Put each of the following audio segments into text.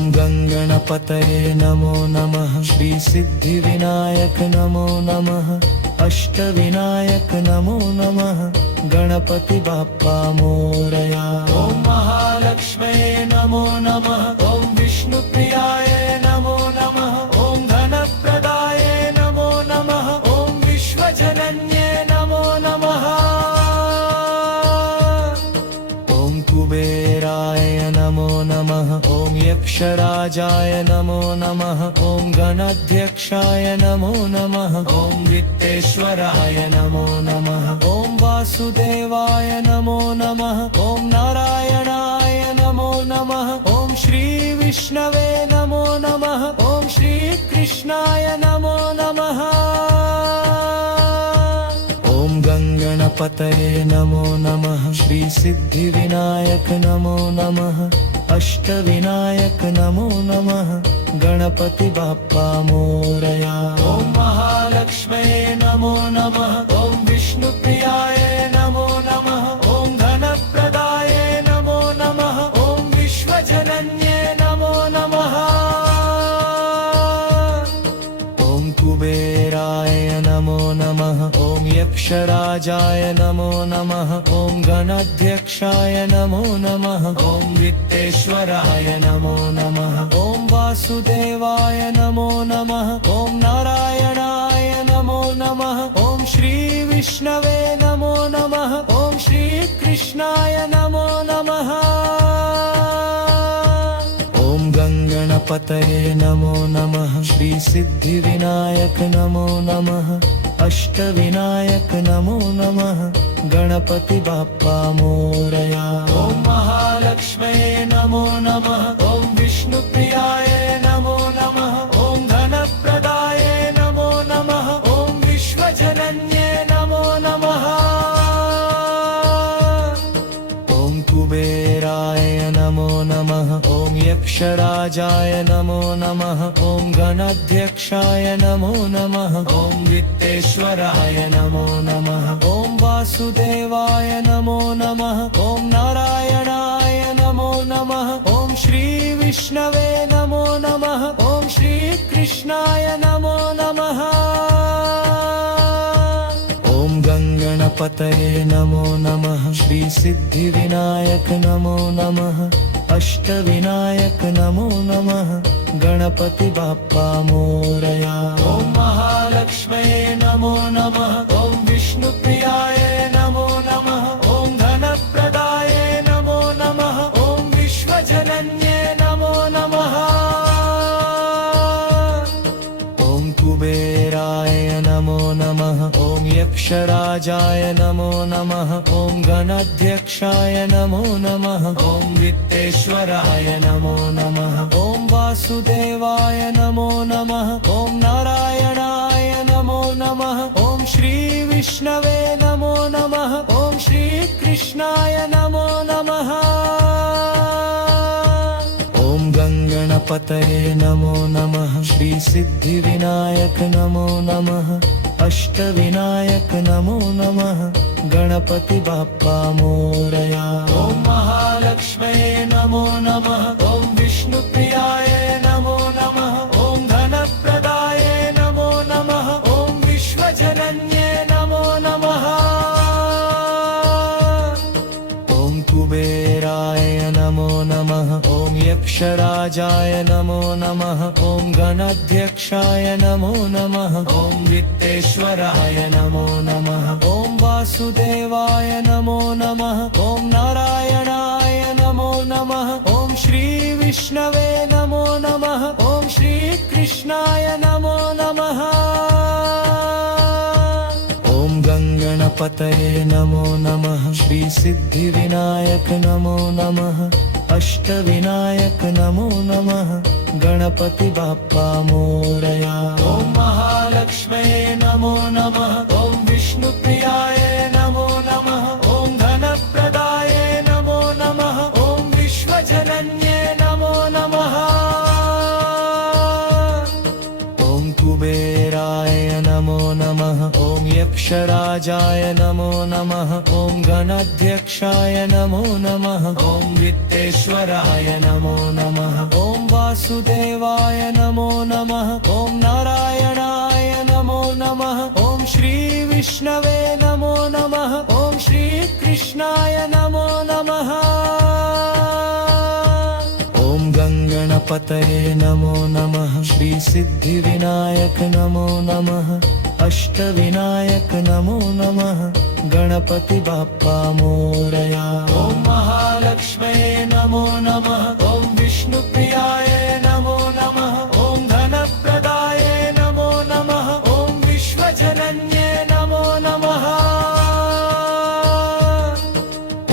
ॐ गङ्गणपतये नमो नमः। श्रीसिद्धिविनायक नमो नमः। अष्टविनायक नमो नमः। गणपति बाप्पा मोरया। ॐ महालक्ष्म्ये नमो नमः। ॐ विष्णुप्रियाय नमो नमः। ॐ धनप्रदाय नमो नमः। ॐ विश्वजनन्ये नमो नमः। ॐ कुबेराय नमो नमः। ॐ यक्षराजाय नमो नमः। ॐ गणाध्यक्षाय नमो नमः। ॐ वित्तेश्वराय नमो नमः। ॐ वासुदेवाय नमो नमः। ॐ नारायणाय नमो नमः। ॐ श्रीविष्णवे नमो नमः। ॐ श्रीकृष्णाय नमो नमः। ॐ गङ्गणपतये नमो नमः। श्रीसिद्धिविनायक नमो नमः। अष्टविनायक नमो नमः। गणपति बाप्पा मोरया। ॐ महालक्ष्म्ये नमो नमः। ॐ विष्णुप्रियाय नमो नमः। ॐ धनप्रदाय नमो नमः। ॐ विश्वजनन्ये नमो नमः। ॐ कुबेराय नमो नमः। ॐ यक्षराजाय नमो नमः। ॐ गणाध्यक्षाय नमो नमः। ॐ वित्तेश्वराय नमो नमः। ॐ वासुदेवाय नमो नमः। ॐ नारायणाय नमो नमः। ॐ श्रीविष्णवे नमो नमः। ॐ श्रीकृष्णाय नमो नमः। ॐ गङ्गणपतये नमो नमः। श्रीसिद्धिविनायक नमो नमः। अष्टविनायक नमो नमः। गणपति बाप्पा मोरया। ॐ महालक्ष्म्ये नमो नमः। ॐ विष्णुप्रियाय नमो नमः। ॐ धनप्रदाय नमो नमः। ॐ विश्वजनन्ये नमो नमः। ॐ कुबेराय नमो नमः। ॐ यक्षराजाय नमो नमः। ॐ गणाध्यक्षाय नमो नमः। ॐ वित्तेश्वराय नमो नमः। ॐ वासुदेवाय नमो नमः। ॐ नारायणाय नमो नमः। ॐ श्रीविष्णवे नमो नमः। ॐ श्रीकृष्णाय नमो नमः। ॐ गङ्गणपतये नमो नमः। श्रीसिद्धिविनायक नमो नमः। अष्टविनायक नमो नमः। गणपति बाप्पा मोरया। ॐ महालक्ष्म्ये नमो नमः। ॐ विष्णुप्रियाय नमो नमः। ॐ धनप्रदाय नमो नमः। ॐ विश्वजनन्ये नमो नमः। ॐ कुबेराय नमो नमः। ॐ यक्षराजाय नमो नमः। ॐ गणाध्यक्षाय नमो नमः। ॐ वित्तेश्वराय नमो नमः। ॐ वासुदेवाय नमो नमः। ॐ नारायणाय नमो नमः। ॐ श्रीविष्णवे नमो नमः। ॐ श्रीकृष्णाय नमो नमः। ॐ गङ्गणपतये नमो नमः। श्रीसिद्धिविनायक नमो नमः। अष्टविनायक नमो नमः। गणपति बाप्पा मोरया। ॐ महालक्ष्म्ये नमो नमः। ॐ विष्णुप्रियाय नमो नमः। ॐ धनप्रदाय नमो नमः। ॐ विश्वजनन्ये नमो नमः। ॐ कुबेराय नमो नमः। ॐ यक्षराजाय नमो नमः। ॐ गणाध्यक्षाय नमो नमः। ॐ वित्तेश्वराय नमो नमः। ॐ वासुदेवाय नमो नमः। ॐ नारायणाय नमो नमः। ॐ श्रीविष्णवे नमो नमः। ॐ श्रीकृष्णाय नमो नमः। ॐ गङ्गणपतये नमो नमः। श्रीसिद्धिविनायक नमो नमः। अष्टविनायक नमो नमः। गणपति बाप्पा मोरया। ॐ महालक्ष्म्ये नमो नमः। ॐ विष्णुप्रियाय नमो नमः। ॐ धनप्रदाय नमो नमः। ॐ विश्वजनन्ये नमो नमः। ॐ कुबेराय नमो नमः। ॐ यक्षराजाय नमो नमः। ॐ गणाध्यक्षाय नमो नमः। ॐ वित्तेश्वराय नमो नमः। ॐ वासुदेवाय नमो नमः ॐ नारायणाय नमो नमः ॐ श्री विष्णवे नमो नमः ॐ श्री कृष्णाय नमो नमः ॐ गङ्गणपतये नमो नमः श्री सिद्धिविनायक नमो नमः अष्टविनायक नमो नमः गणपति बाप्पा मोरया ॐ महालक्ष्म्ये नमो नमः ॐ विष्णुप्रियाय नमो नमः ॐ धनप्रदाय नमो नमः ॐ विश्वजनन्ये नमो नमः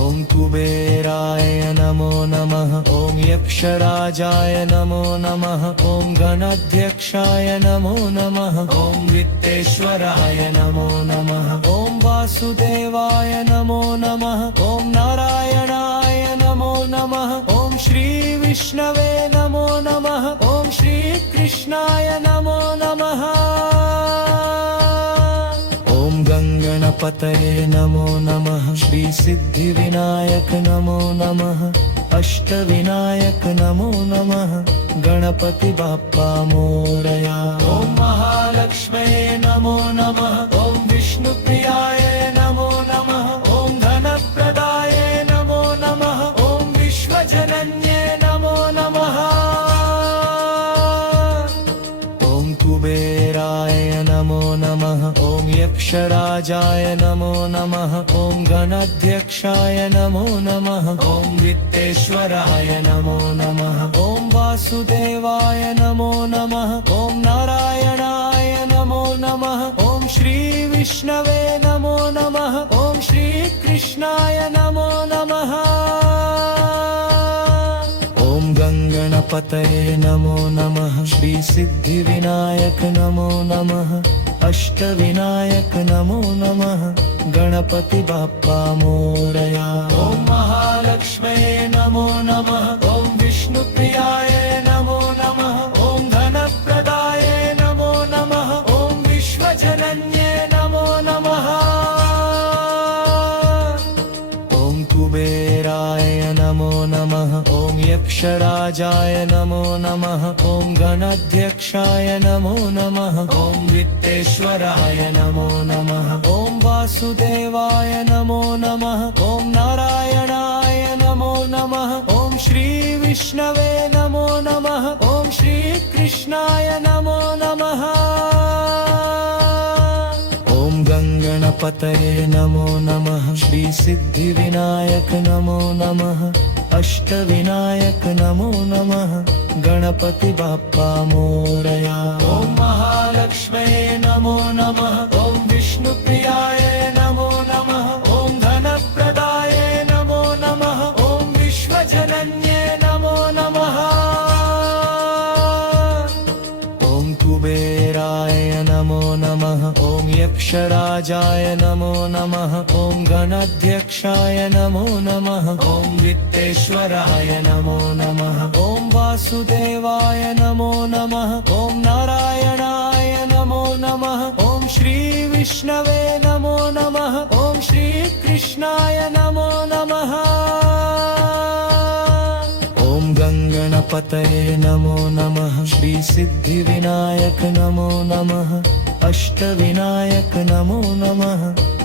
ॐ कुबेराय नमो नमः ॐ यक्षराजाय नमो नमः ॐ गणाध्यक्षाय नमो नमः ॐ वित्तेश्वराय नमो नमः ॐ वासुदेवाय नमो नमः ॐ नारायणाय नमो नमः ॐ श्री विष्णवे नमो नमः ॐ श्री कृष्णाय नमो नमः ॐ गङ्गणपतये नमो नमः श्री सिद्धिविनायक नमो नमः अष्टविनायक नमो नमः गणपति बाप्पा मोरया ॐ महालक्ष्म्ये नमो नमः ॐ विष्णुप्रियाय नमो नमः ॐ धनप्रदाय नमो नमः ॐ विश्वजनन्ये नमो नमः ॐ कुबेराय नमो नमः ॐ यक्षराजाय नमो नमः ॐ गणाध्यक्षाय नमो नमः ॐ वित्तेश्वराय नमो नमः ॐ वासुदेवाय नमो नमः ॐ नारायणाय नमो नमः ॐ श्री विष्णवे नमो नमः ॐ श्री कृष्णाय नमो नमः ॐ गङ्गणपतये नमो नमः श्री सिद्धिविनायक नमो नमः अष्टविनायक नमो नमः गणपति बाप्पा मोरया ॐ महालक्ष्म्ये नमो नमः ॐ विष्णुप्रियाय नमो नमः ॐ धनप्रदाय नमो नमः ॐ विश्वजनन्ये नमो नमः ॐ कुबेराय नमो नमः ॐ यक्षराजाय नमो नमः ॐ गणाध्यक्षाय नमो नमः ॐ वित्तेश्वराय नमो नमः ॐ वासुदेवाय नमो नमः ॐ नारायणाय नमो नमः ॐ श्री विष्णवे नमो नमः ॐ श्री कृष्णाय नमो नमः ॐ गङ्गणपतये नमो नमः श्री सिद्धिविनायक नमो नमः अष्टविनायक नमो नमः गणपति बाप्पा मोरया ॐ महालक्ष्म्ये नमो नमः ॐ विष्णुप्रियाय नमो नमः ॐ धनप्रदाय नमो नमः ॐ विश्वजनन्ये नमो नमः ॐ कुबेराय नमो नमः ॐ यक्षराजाय नमो नमः ॐ गणाध्यक्षाय नमो नमः ॐ वित्तेश्वराय नमो नमः ॐ वासुदेवाय नमो नमः ॐ नारायणाय नमो नमः ॐ श्री विष्णवे नमो नमः ॐ श्री कृष्णाय नमो नमः ॐ गङ्गणपतये नमो नमः श्री सिद्धिविनायक नमो नमः अष्टविनायक नमो नमः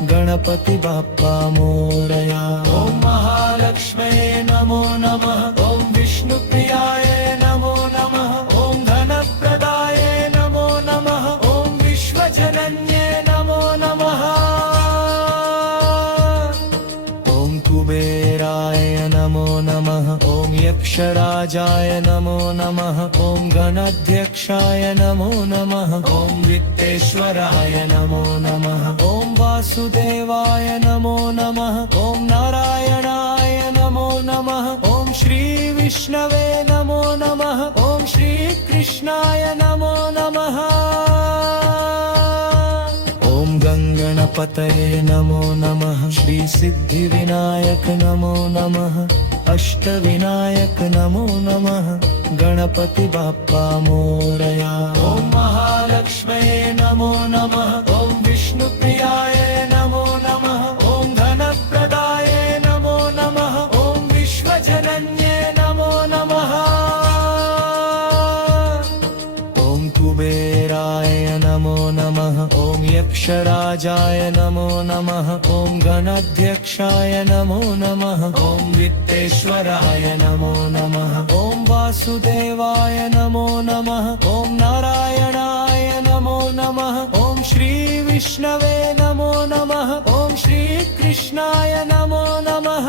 गणपति बाप्पा मोरया ॐ महालक्ष्म्ये नमो नमः ॐ विष्णुप्रियाय नमो नमः ॐ धनप्रदाय नमो नमः ॐ विश्वजनन्ये नमो नमः ॐ कुबेराय नमो नमः ॐ यक्षराजाय नमो नमः ॐ गणाध्यक्षाय नमो नमः ॐ वित्तेश्वराय नमो नमः ॐ वासुदेवाय नमो नमः ॐ नारायणाय नमो नमः ॐ श्री विष्णवे नमो नमः ॐ श्री कृष्णाय नमो नमः ॐ गङ्गणपतये नमो नमः श्री सिद्धिविनायक नमो नमः अष्टविनायक नमो नमः गणपति बाप्पा मोरया ॐ महालक्ष्म्ये नमो नमः ॐ विष्णुप्रियाय नमो नमः ॐ धनप्रदाय नमो नमः ॐ विश्वजनन्ये नमो नमः यक्षराजाय नमो नमः ॐ गणाध्यक्षाय नमो नमः ॐ वित्तेश्वराय नमो नमः ॐ वासुदेवाय नमो नमः ॐ नारायणाय नमो नमः ॐ श्रीविष्णवे नमो नमः ॐ श्रीकृष्णाय नमो नमः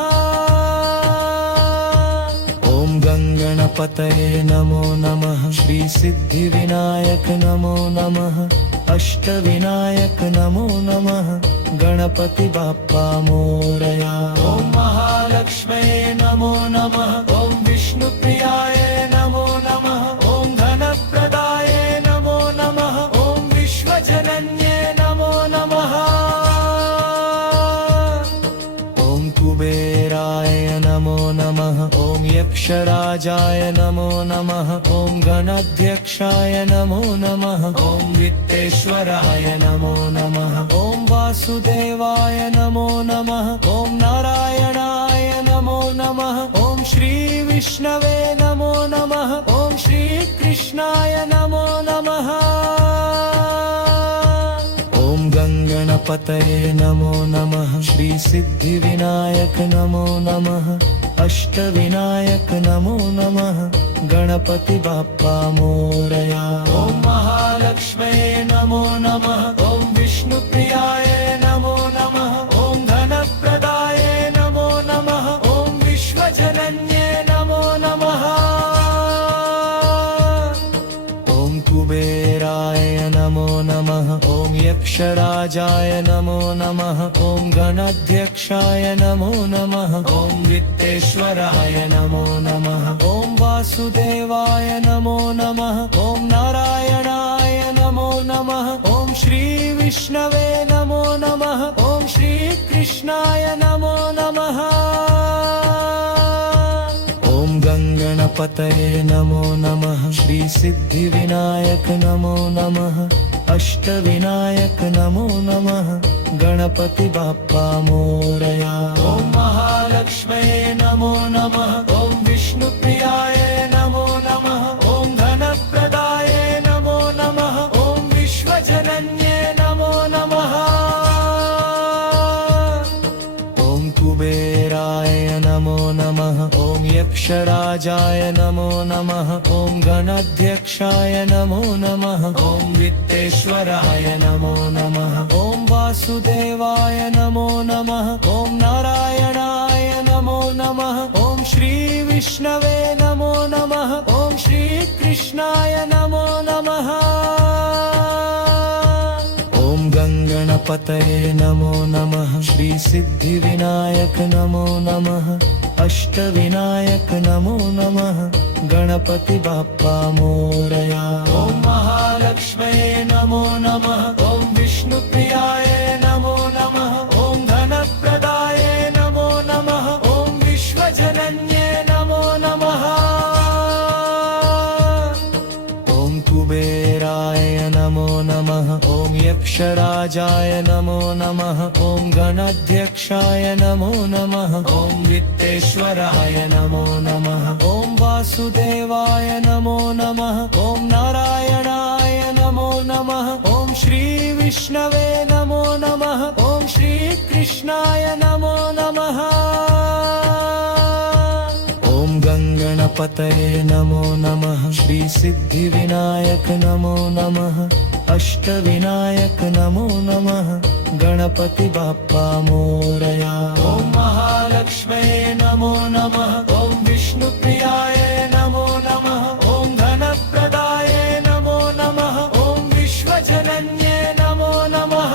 ॐ गणपतये नमो नमः श्रीसिद्धिविनायक नमो नमः अष्टविनायक नमो नमः गणपति बाप्पा मोरया ॐ महालक्ष्म्ये नमो नमः ॐ विष्णुप्रियाय नमो नमः ॐ धनप्रदाय नमो नमः ॐ विश्वजनन्ये नमो नमः ॐ कुबेराय नमो नमः ॐ यक्षराजाय नमो नमः ॐ गणाध्यक्षाय नमो नमः ॐ वित्तेश्वराय नमो नमः ॐ वासुदेवाय नमो नमः ॐ नारायणाय नमो नमः ॐ श्रीविष्णवे नमो नमः ॐ श्रीकृष्णाय नमो नमः ॐ गणपतये नमो नमः श्रीसिद्धिविनायक नमो नमः अष्टविनायक नमो नमः गणपति बाप्पा मोरया ॐ महालक्ष्म्ये नमो नमः ॐ विष्णुप्रियाय नमो नमः ॐ धनप्रदाय नमो नमः ॐ विश्वजनन्ये नमो नमः ॐ कुबेराय नमो नमः ॐ यक्षराजाय नमो नमः ॐ गणाध्यक्षाय नमो नमः ॐ वित्तेश्वराय नमो नमः ॐ वासुदेवाय नमो नमः ॐ नारायणाय नमो नमः ॐ श्रीविष्णवे नमो नमः ॐ श्रीकृष्णाय नमो नमः ॐ गणपतये नमो नमः श्रीसिद्धिविनायक नमो नमः अष्टविनायक नमो नमः गणपति बाप्पा मोरया ॐ महालक्ष्म्ये नमो नमः ॐ विष्णुप्रियाय नमो नमः ॐ धनप्रदाय नमो नमः ॐ विश्वजनन्ये नमो नमः ॐ कुबेराय नमो नमः ॐ यक्षराजाय नमो नमः ॐ गणाध्यक्षाय नमो नमः ॐ वित्तेश्वराय नमो नमः ॐ वासुदेवाय नमो नमः ॐ नारायणाय नमो नमः ॐ श्रीविष्णवे नमो नमः ॐ श्रीकृष्णाय नमो नमः ॐ गणपतये नमो नमः श्रीसिद्धिविनायक नमो नमः अष्टविनायक नमो नमः गणपति बाप्पा मोरया ॐ महालक्ष्म्ये नमो नमः ॐ विष्णुप्रियाय नमो नमः ॐ धनप्रदाय नमो नमः ॐ विश्वजनन्ये नमो नमः ॐ कुबेराय नमो नमः ॐ यक्षराजाय नमो नमः ॐ गणाध्यक्षाय नमो नमः ॐ वित्तेश्वराय नमो नमः ॐ वासुदेवाय नमो नमः ॐ नारायणाय नमो नमः ॐ श्रीविष्णवे नमो नमः ॐ श्रीकृष्णाय नमो नमः ॐ गणपतये नमो नमः श्रीसिद्धिविनायक नमो नमः अष्टविनायक नमो नमः गणपति बाप्पा मोरया ॐ महालक्ष्म्ये नमो नमः ॐ विष्णुप्रियाय नमो नमः ॐ धनप्रदाय नमो नमः ॐ विश्वजनन्ये नमो नमः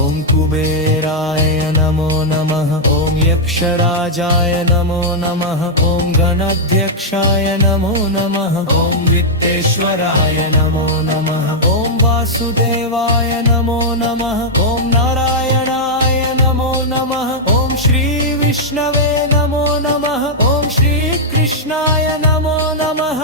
ॐ कुबेराय नमो नमः ॐ यक्षराजाय नमो नमः ॐ गणाध्यक्षाय नमो नमः ॐ वित्तेश्वराय नमो नमः ॐ वासुदेवाय नमो नमः ॐ नारायणाय नमो नमः ॐ श्रीविष्णवे नमो नमः ॐ श्रीकृष्णाय नमो नमः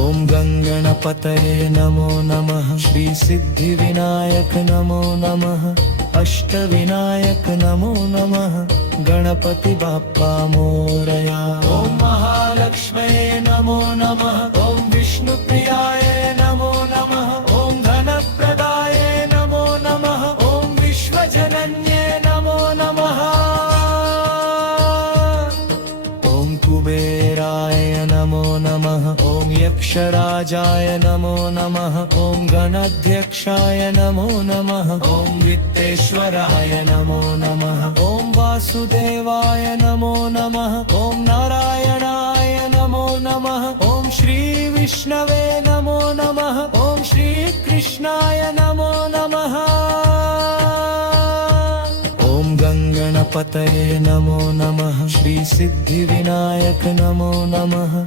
ॐ गणपतये नमो नमः श्रीसिद्धिविनायक नमो नमः अष्टविनायक नमो नमः गणपति बाप्पा मोरया ॐ महालक्ष्म्ये नमो नमः ॐ विष्णुप्रिया यक्षराजाय नमो नमः ॐ गणाध्यक्षाय नमो नमः ॐ वित्तेश्वराय नमो नमः ॐ वासुदेवाय नमो नमः ॐ नारायणाय नमो नमः ॐ श्रीविष्णवे नमो नमः ॐ श्रीकृष्णाय नमो नमः ॐ गङ्गणपतये नमो नमः श्रीसिद्धिविनायक नमो नमः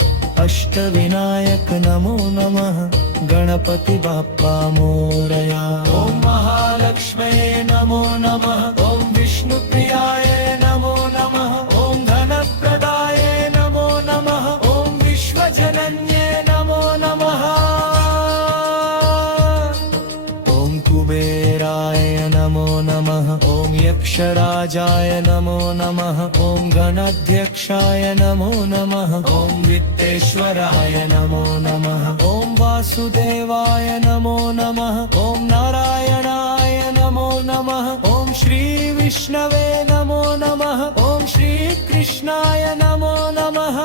अष्टविनायक नमो नमः गणपति बाप्पा मोरया ॐ महालक्ष्म्ये नमो नमः ॐ विष्णुप्रियाय नमो नमः ॐ धनप्रदाय नमो नमः ॐ विश्वजनन्ये नमो नमः ॐ कुबेराय नमो नमः ॐ यक्षराजाय नमो नमः ॐ गणाध्यक्षाय नमो नमः ॐ वित्तेश्वराय नमो नमः ॐ वासुदेवाय नमो नमः ॐ नारायणाय नमो नमः ॐ श्रीविष्णवे नमो नमः ॐ श्रीकृष्णाय नमो नमः